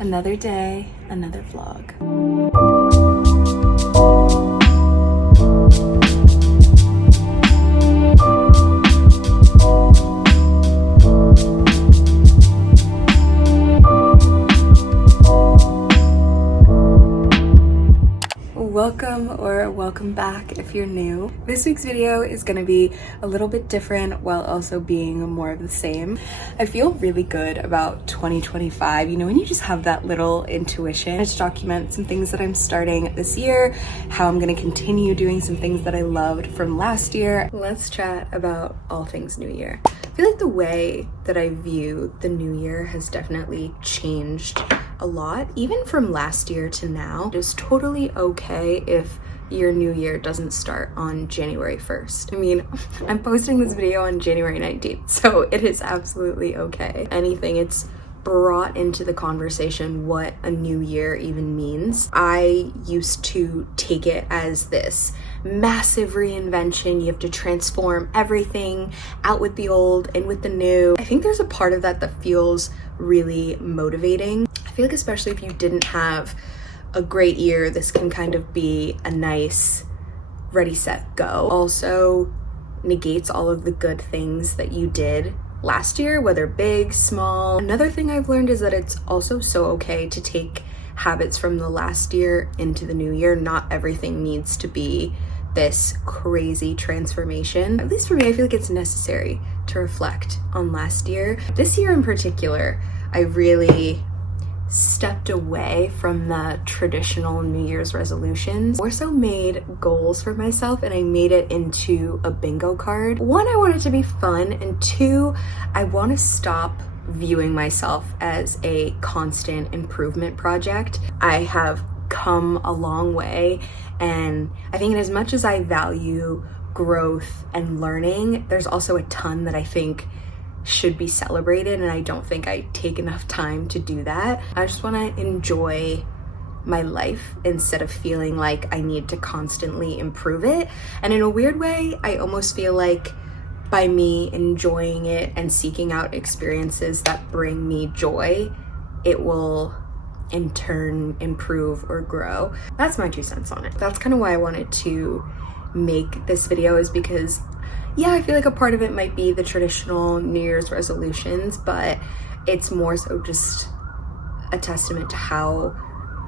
Another day, another vlog. Welcome back if you're new. This week's video is going to be a little bit different while also being more of the same. I feel really good about 2025, you know, when you just have that little intuition. I just document some things that I'm starting this year, how I'm going to continue doing some things that I loved from last year. Let's chat about all things New Year. I feel like the way that I view the New Year has definitely changed a lot, even from last year to now. It's totally okay if your new year doesn't start on January 1st. I mean, I'm posting this video on January 19th, so it is absolutely okay. Anything, it's brought into the conversation what a new year even means. I used to take it as this massive reinvention. You have to transform everything, out with the old, in with the new. I think there's a part of that feels really motivating. I feel like especially if you didn't have a great year, this can kind of be a nice ready, set, go. Also negates all of the good things that you did last year, whether big, small. Another thing I've learned is that it's also so okay to take habits from the last year into the new year. Not everything needs to be this crazy transformation. At least for me, I feel like it's necessary to reflect on last year. This year in particular, I really stepped away from the traditional New Year's resolutions. More so made goals for myself, and I made it into a bingo card. One, I want it to be fun, and two, I want to stop viewing myself as a constant improvement project. I have come a long way, and I think as much as I value growth and learning, there's also a ton that I think should be celebrated, and I don't think I take enough time to do that. I just want to enjoy my life instead of feeling like I need to constantly improve it. And in a weird way, I almost feel like by me enjoying it and seeking out experiences that bring me joy, it will in turn improve or grow. That's my 2 cents on it. That's kind of why I wanted to make this video, is because yeah, I feel like a part of it might be the traditional New Year's resolutions, but it's more so just a testament to how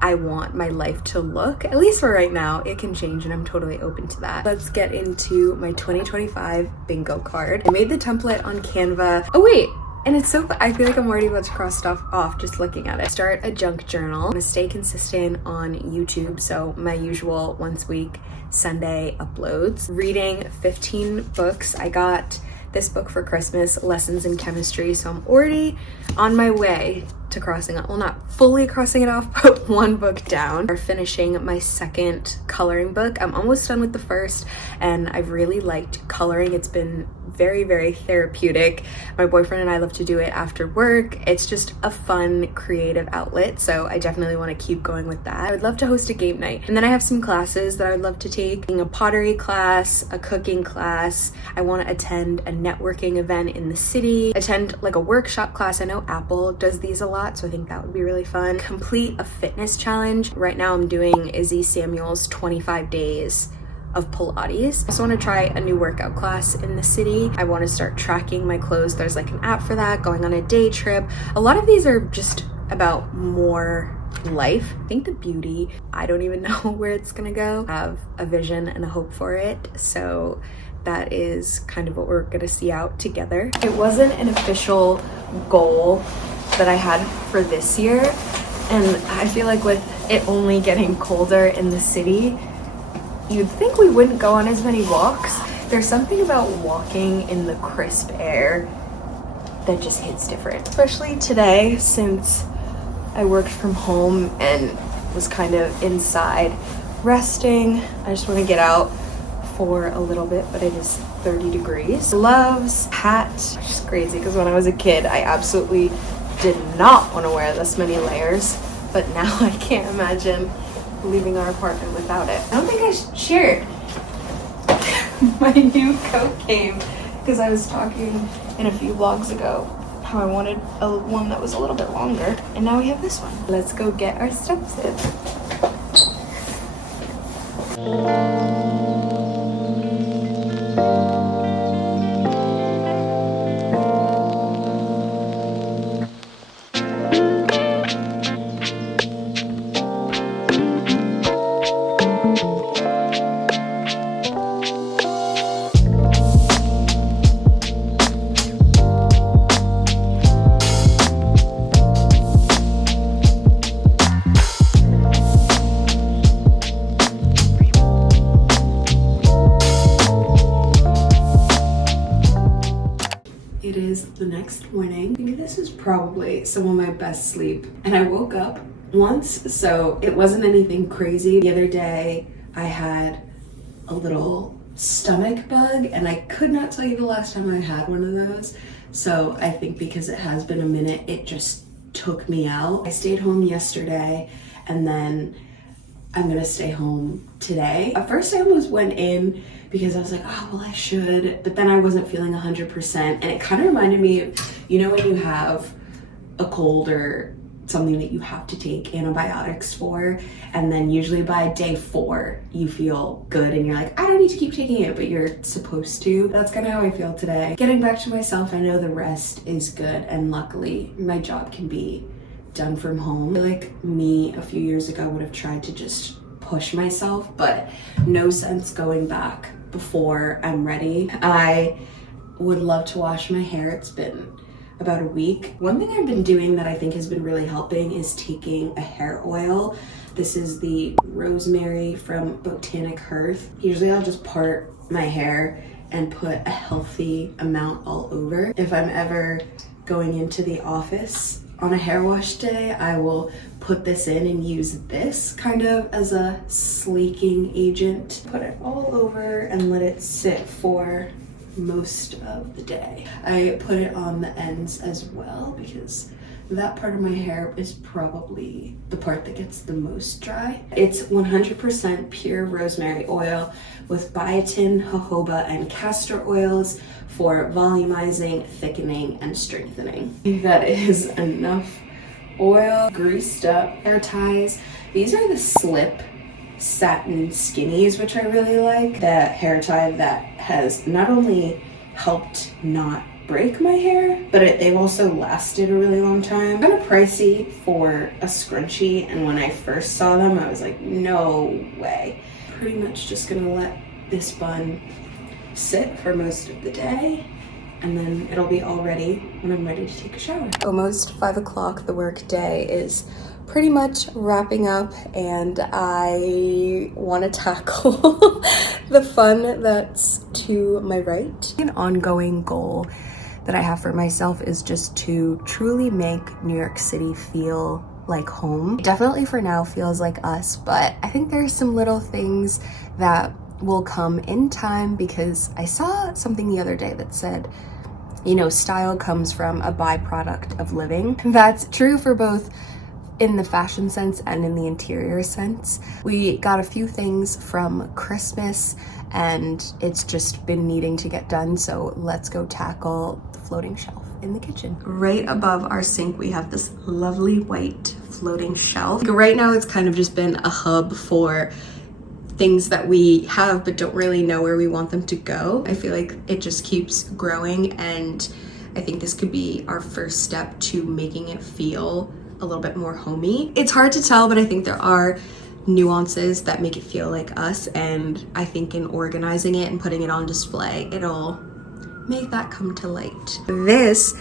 I want my life to look. At least for right now. It can change, and I'm totally open to that. Let's get into my 2025 bingo card. I made the template on Canva. Oh wait, and it's so, I feel like I'm already about to cross stuff off just looking at it. Start a junk journal. I'm gonna stay consistent on YouTube, so my usual once a week Sunday uploads. Reading 15 books. I got this book for Christmas, Lessons in Chemistry, so I'm already on my way to crossing it. Well, not fully crossing it off, but one book down. Or finishing my second coloring book. I'm almost done with the first, and I've really liked coloring. It's been very, very therapeutic. My boyfriend and I love to do it after work. It's just a fun, creative outlet, so I definitely want to keep going with that. I would love to host a game night. And then I have some classes that I would love to take. A pottery class, a cooking class. I want to attend a networking event in the city, attend like a workshop class. I know Apple does these a lot, so I think that would be really fun. Complete a fitness challenge. Right now I'm doing Izzy Samuel's 25 days of Pilates. I also want to try a new workout class in the city. I want to start tracking my clothes. There's like an app for that, going on a day trip. A lot of these are just about more life. I think the beauty, I don't even know where it's gonna go. I have a vision and a hope for it, so that is kind of what we're gonna see out together. It wasn't an official goal that I had for this year, and I feel like with it only getting colder in the city, you'd think we wouldn't go on as many walks. There's something about walking in the crisp air that just hits different. Especially today, since I worked from home and was kind of inside resting. I just want to get out for a little bit, but it is 30 degrees. Gloves, hat, which is crazy because when I was a kid, I absolutely did not want to wear this many layers, but now I can't imagine leaving our apartment without it. I don't think I shared my new coat came because I was talking in a few vlogs ago how I wanted one that was a little bit longer, and now we have this one. Let's go get our steps in. It is the next morning. I think this is probably some of my best sleep. And I woke up once, so it wasn't anything crazy. The other day, I had a little stomach bug, and I could not tell you the last time I had one of those. So I think because it has been a minute, it just took me out. I stayed home yesterday, and then I'm gonna stay home today. At first I almost went in because I was like, oh, well, I should, but then I wasn't feeling 100%. And it kind of reminded me of, you know, when you have a cold or something that you have to take antibiotics for, and then usually by day 4, you feel good and you're like, I don't need to keep taking it, but you're supposed to. That's kind of how I feel today. Getting back to myself, I know the rest is good, and luckily my job can be done from home. I feel like me a few years ago would have tried to just push myself, but no sense going back before I'm ready. I would love to wash my hair. It's been about a week. One thing I've been doing that I think has been really helping is taking a hair oil. This is the rosemary from Botanic Hearth. Usually I'll just part my hair and put a healthy amount all over. If I'm ever going into the office on a hair wash day, I will put this in and use this kind of as a sleeking agent. Put it all over and let it sit for most of the day. I put it on the ends as well because that part of my hair is probably the part that gets the most dry. It's 100% pure rosemary oil with biotin, jojoba, and castor oils for volumizing, thickening, and strengthening. I think that is enough oil. Greased up hair ties. These are the slip satin skinnies, which I really like. The hair tie that has not only helped not break my hair, but they've also lasted a really long time. Kind of pricey for a scrunchie, and when I first saw them, I was like, no way. Pretty much just gonna let this bun sit for most of the day, and then it'll be all ready when I'm ready to take a shower. Almost 5 o'clock, the work day is pretty much wrapping up, and I want to tackle the fun that's to my right. An ongoing goal that I have for myself is just to truly make New York City feel like home. It definitely for now feels like us, but I think there's some little things that will come in time, because I saw something the other day that said, you know, style comes from a byproduct of living. That's true for both in the fashion sense and in the interior sense. We got a few things from Christmas and it's just been needing to get done, so let's go tackle the floating shelf in the kitchen. Right above our sink, we have this lovely white floating shelf. Right now, it's kind of just been a hub for things that we have but don't really know where we want them to go. I feel like it just keeps growing, and I think this could be our first step to making it feel a little bit more homey. It's hard to tell, but I think there are nuances that make it feel like us, and I think in organizing it and putting it on display, it'll make that come to light. This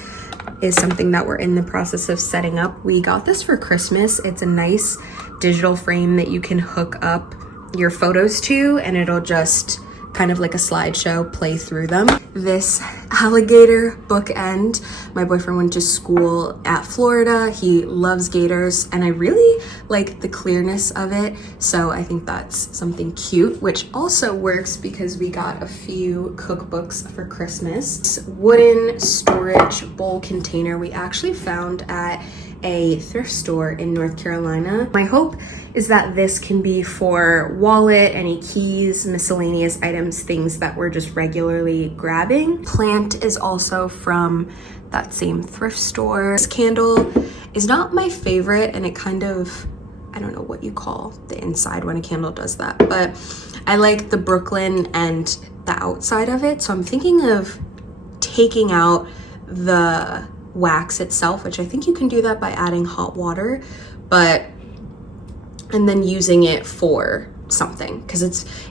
is something that we're in the process of setting up. We got this for Christmas. It's a nice digital frame that you can hook up your photos to, and it'll just kind of like a slideshow play through them. This alligator bookend, my boyfriend went to school at Florida. He loves gators, and I really like the clearness of it, so I think that's something cute, which also works because we got a few cookbooks for Christmas. This wooden storage bowl container we actually found at a thrift store in North Carolina. My hope is that this can be for wallet, any keys, miscellaneous items, things that we're just regularly grabbing. Plant is also from that same thrift store. This candle is not my favorite, and it kind of, I don't know what you call the inside when a candle does that, but I like the Brooklyn and the outside of it. So I'm thinking of taking out the wax itself, which I think you can do that by adding hot water, and then using it for something, because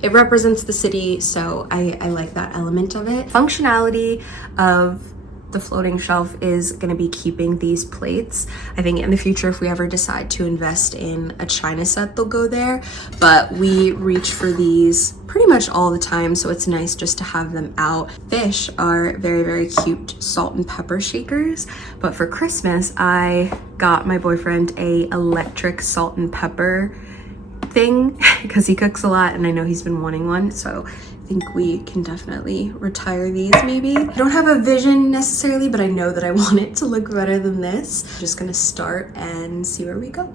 it represents the city, so I like that element of it. Functionality of the floating shelf is going to be keeping these plates. I think in the future, if we ever decide to invest in a china set, they'll go there, but we reach for these pretty much all the time, so it's nice just to have them out. Fish are very, very cute salt and pepper shakers, but for Christmas, I got my boyfriend a electric salt and pepper thing because he cooks a lot and I know he's been wanting one, so I think we can definitely retire these maybe. I don't have a vision necessarily, but I know that I want it to look better than this. I'm just gonna start and see where we go.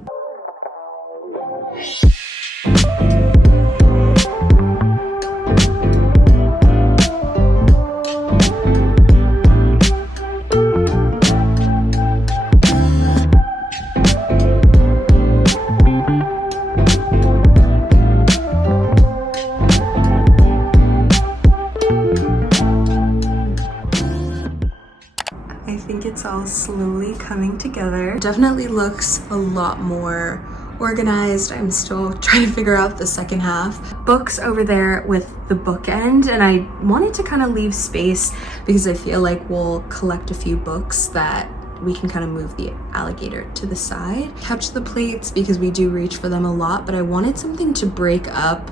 It's all slowly coming together. It definitely looks a lot more organized. I'm still trying to figure out the second half. Books over there with the bookend, and I wanted to kind of leave space because I feel like we'll collect a few books that we can kind of move the alligator to the side. Kept the plates because we do reach for them a lot, but I wanted something to break up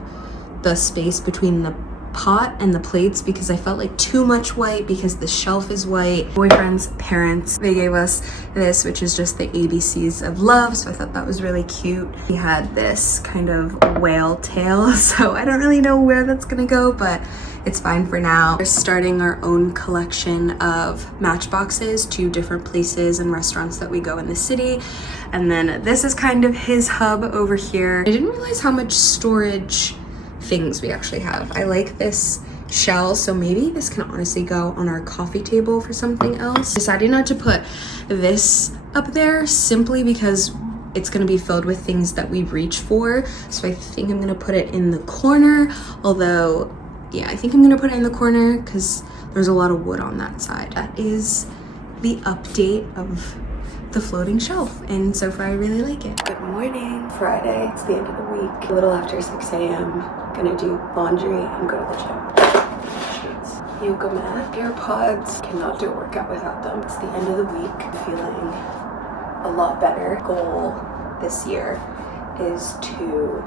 the space between the pot and the plates because I felt like too much white because the shelf is white. Boyfriend's parents, they gave us this, which is just the ABCs of love, so I thought that was really cute. He had this kind of whale tail, so I don't really know where that's gonna go, but it's fine for now. We're starting our own collection of matchboxes to different places and restaurants that we go in the city, and then this is kind of his hub over here. I didn't realize how much storage things we actually have. I like this shell, so maybe this can honestly go on our coffee table for something else. Decided not to put this up there simply because it's going to be filled with things that we reach for, so I think I'm going to put it in the corner, although yeah, I think I'm going to put it in the corner because there's a lot of wood on that side. That is the update of the floating shelf, and so far I really like it. Good morning. Friday, it's the end of the week. A little after 6 a.m. Gonna do laundry and go to the gym. Yoga mat, AirPods. Cannot do a workout without them. It's the end of the week. I'm feeling a lot better. Goal this year is to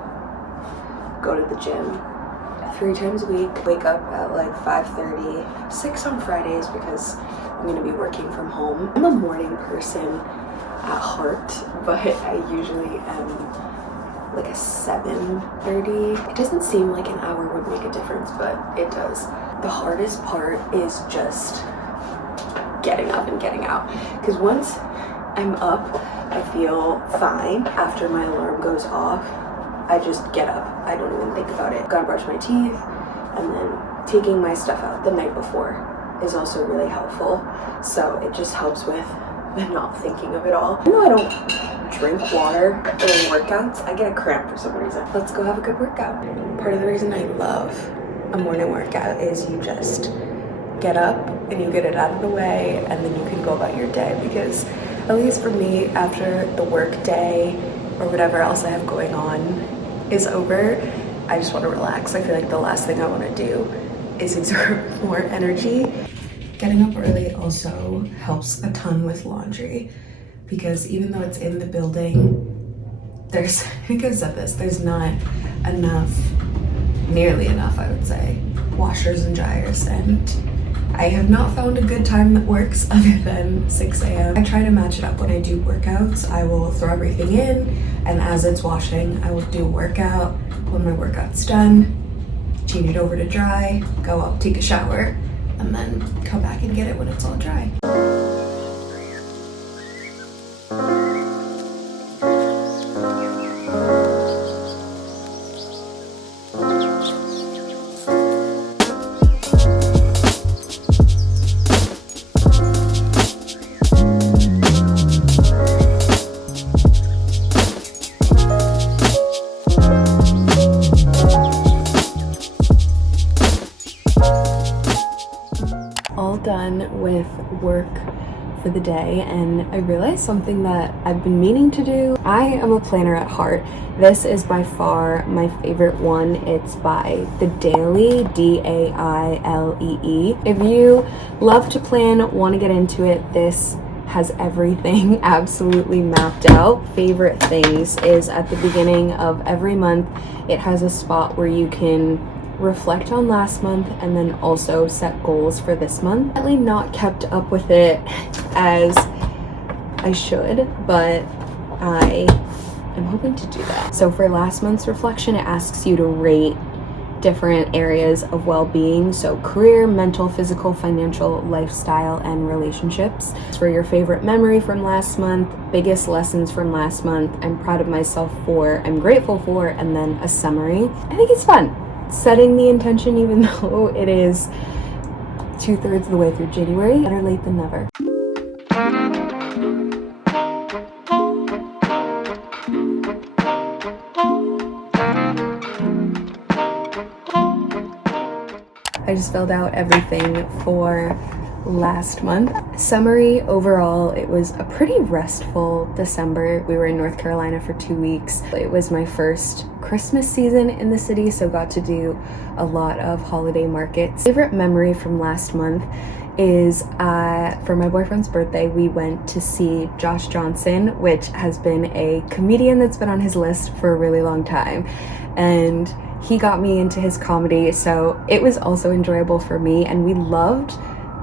go to the gym 3 times a week. Wake up at like 5:30, 6 on Fridays because I'm gonna be working from home. I'm a morning person at heart, but I usually am like a 7:30. It doesn't seem like an hour would make a difference, but it does. The hardest part is just getting up and getting out, because once I'm up, I feel fine. After my alarm goes off, I just get up. I don't even think about it. Gotta brush my teeth, and then taking my stuff out the night before is also really helpful. So it just helps with the not thinking of it all. Even though I don't drink water during workouts, I get a cramp for some reason. Let's go have a good workout. Part of the reason I love a morning workout is you just get up and you get it out of the way, and then you can go about your day, because at least for me, after the work day or whatever else I have going on is over, I just want to relax. I feel like the last thing I want to do is exert more energy. Getting up early also helps a ton with laundry, because even though it's in the building, there's, I think I've said this, there's not enough, nearly enough I would say, washers and dryers, and I have not found a good time that works other than 6 a.m. I try to match it up when I do workouts. I will throw everything in, and as it's washing, I will do a workout. When my workout's done, change it over to dry, go up, take a shower, and then come back and get it when it's all dry. done with work for the day, and I realized something that I've been meaning to do. I am a planner at heart. This is by far my favorite one. It's by The Daily, Dailee. If you love to plan, want to get into it, this has everything absolutely mapped out. Favorite things is at the beginning of every month, it has a spot where you can reflect on last month and then also set goals for this month. I've really not kept up with it as I should, but I am hoping to do that. So for last month's reflection, it asks you to rate different areas of well-being, so career, mental, physical, financial, lifestyle, and relationships. For your favorite memory from last month, biggest lessons from last month, I'm proud of myself for, I'm grateful for, and then a summary. I think it's fun setting the intention, even though it is 2/3 of the way through January. Better late than never. I just filled out everything for last month. Summary, overall, it was a pretty restful December. We were in North Carolina for 2 weeks. It was my first Christmas season in the city, so got to do a lot of holiday markets. Favorite memory from last month is for my boyfriend's birthday, we went to see Josh Johnson, which has been a comedian that's been on his list for a really long time. And he got me into his comedy, so it was also enjoyable for me, and we loved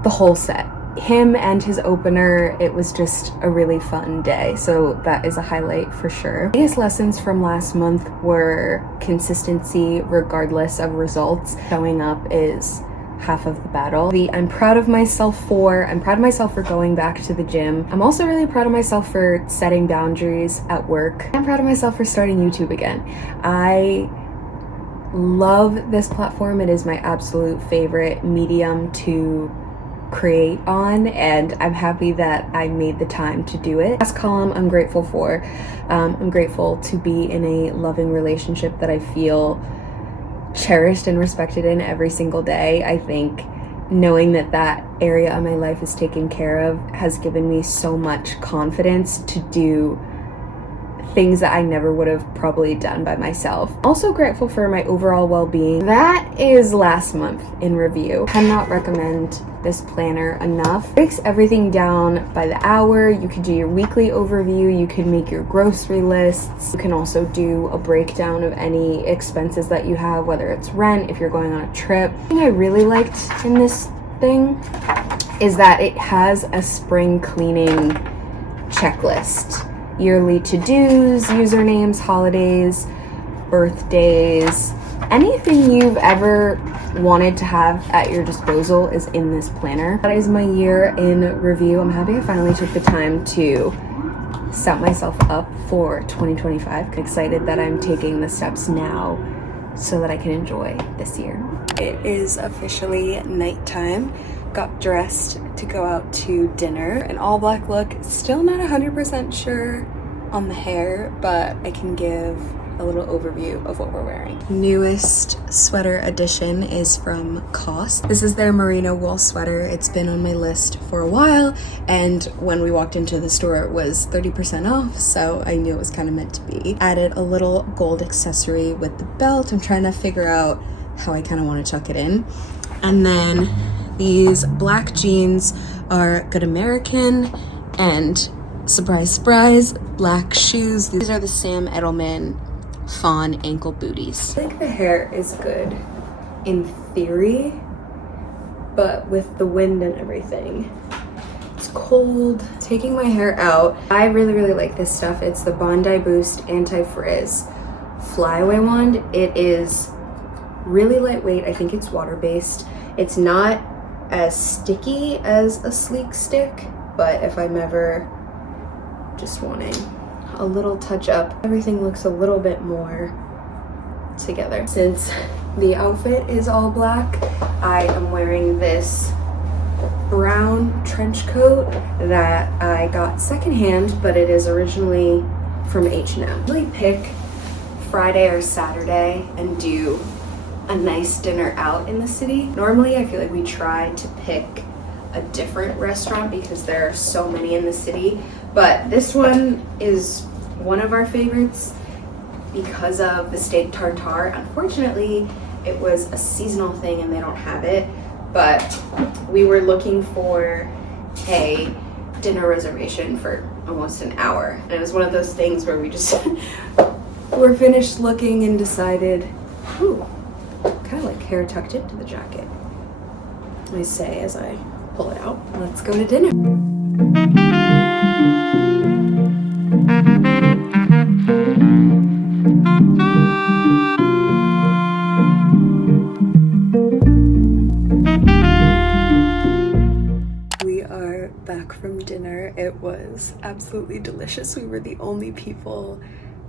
the whole set. Him and his opener, it was just a really fun day, so that is a highlight for sure. Biggest lessons from last month were consistency regardless of results. Showing up is half of the battle. I'm proud of myself for going back to the gym. I'm also really proud of myself for setting boundaries at work. I'm proud of myself for starting YouTube again. I love this platform. It is my absolute favorite medium to create on, and I'm happy that I made the time to do it. Last column, I'm grateful for. I'm grateful to be in a loving relationship that I feel cherished and respected in every single day. I think knowing that that area of my life is taken care of has given me so much confidence to do things that I never would have probably done by myself. Also grateful for my overall well-being. That is last month in review. Cannot recommend this planner enough. Breaks everything down by the hour. You could do your weekly overview. You can make your grocery lists. You can also do a breakdown of any expenses that you have, whether it's rent, if you're going on a trip. The thing I really liked in this thing is that it has a spring cleaning checklist. Yearly to-dos, usernames, holidays, birthdays, anything you've ever wanted to have at your disposal is in this planner. That is my year in review. I'm happy I finally took the time to set myself up for 2025. I'm excited that I'm taking the steps now so that I can enjoy this year. It is officially nighttime. Got dressed to go out to dinner. An all black look. Still not 100% sure on the hair, but I can give a little overview of what we're wearing. Newest sweater addition is from COS. This is their merino wool sweater. It's been on my list for a while, and when we walked into the store it was 30% off, so I knew it was kind of meant to be. Added a little gold accessory with the belt. I'm trying to figure out how I kind of want to tuck it in. And then these black jeans are Good American, and surprise, surprise, black shoes. These are the Sam Edelman fawn ankle booties. I think the hair is good in theory, but with the wind and everything, it's cold. Taking my hair out, I really like this stuff. It's the Bondi Boost Anti-Frizz Flyaway Wand. It is really lightweight. I think it's water-based. It's not as sticky as a sleek stick, but if I'm ever just wanting a little touch up, everything looks a little bit more together. Since the outfit is all black, I am wearing this brown trench coat that I got secondhand, but it is originally from H&M. Really pick Friday or Saturday and do a nice dinner out in the city. Normally I feel like we try to pick a different restaurant because there are so many in the city. But this one is one of our favorites because of the steak tartare. Unfortunately, it was a seasonal thing and they don't have it, but we were looking for a dinner reservation for almost an hour. And it was one of those things where we just were finished looking and decided, ooh, kind of like hair tucked into the jacket, I say as I pull it out. Let's go to dinner. We are back from dinner. It was absolutely delicious. We were the only people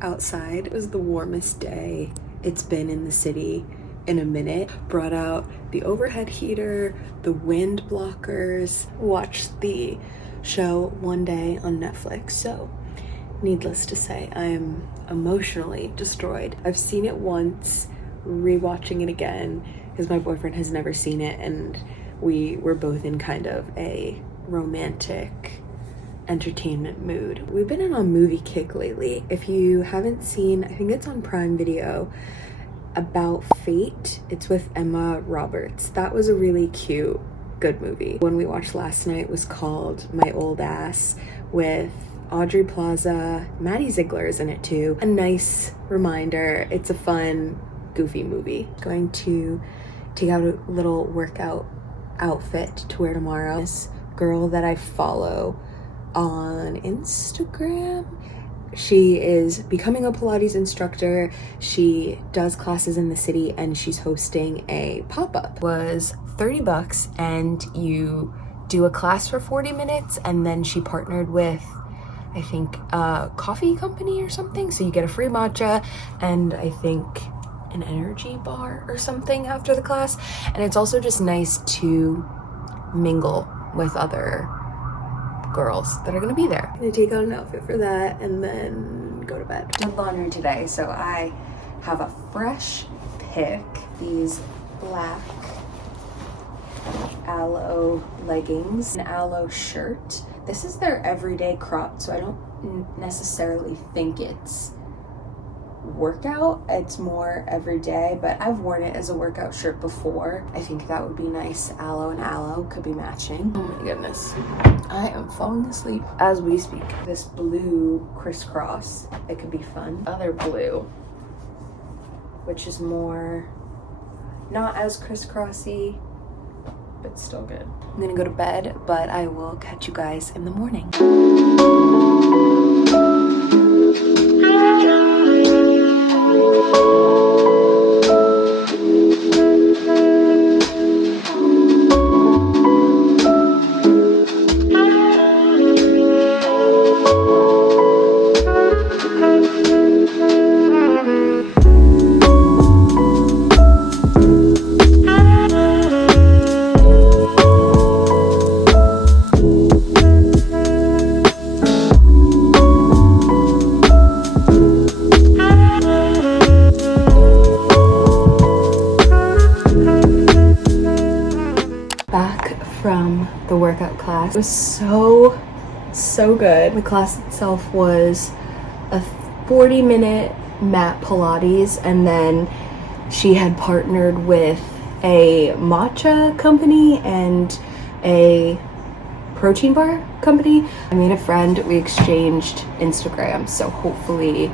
outside. It was the warmest day it's been in the city in a minute. Brought out the overhead heater, the wind blockers, watched the show One Day on Netflix. So needless to say, I am emotionally destroyed. I've seen it once, rewatching it again because my boyfriend has never seen it, and we were both in kind of a romantic entertainment mood. We've been in a movie kick lately. If you haven't seen, I think it's on Prime Video, About Fate. It's with Emma Roberts. That was a really cute, good movie. One we watched last night was called My Old Ass with Audrey Plaza. Maddie Ziegler is in it too. A nice reminder. It's a fun, goofy movie. Going to take out a little workout outfit to wear tomorrow. This girl that I follow on Instagram, she is becoming a Pilates instructor. She does classes in the city and she's hosting a pop-up. It was $30 and you do a class for 40 minutes, and then she partnered with, I think, a coffee company or something, so you get a free matcha and I think an energy bar or something after the class. And it's also just nice to mingle with other girls that are gonna be there. I'm gonna take out an outfit for that and then go to bed. Did laundry today, so I have a fresh pick. These black aloe leggings, an aloe shirt. This is their everyday crop, so I don't necessarily think it's workout. It's more everyday, but I've worn it as a workout shirt before. I think that would be nice. Aloe and aloe could be matching. Oh my goodness, I am falling asleep as we speak. This blue crisscross, it could be fun. Other blue, which is more not as crisscrossy, but still good. I'm gonna go to bed, but I will catch you guys in the morning. From the workout class. It was so good. The class itself was a 40-minute mat Pilates, and then she had partnered with a matcha company and a protein bar company. I made a friend, we exchanged Instagram, so hopefully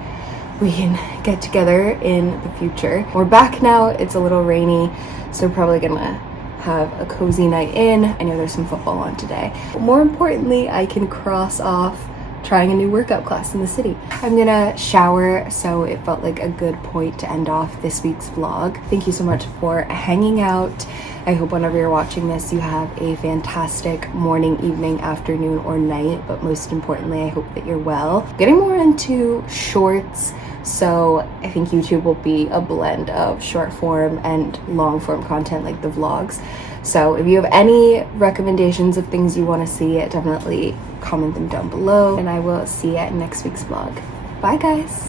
we can get together in the future. We're back now. It's a little rainy, so we're probably gonna have a cozy night in. I know there's some football on today. But more importantly, I can cross off trying a new workout class in the city. I'm gonna shower, so it felt like a good point to end off this week's vlog. Thank you so much for hanging out. I hope whenever you're watching this, you have a fantastic morning, evening, afternoon, or night, but most importantly, I hope that you're well. Getting more into shorts, so I think YouTube will be a blend of short form and long form content like the vlogs. So if you have any recommendations of things you want to see, definitely comment them down below, and I will see you at next week's vlog. Bye guys!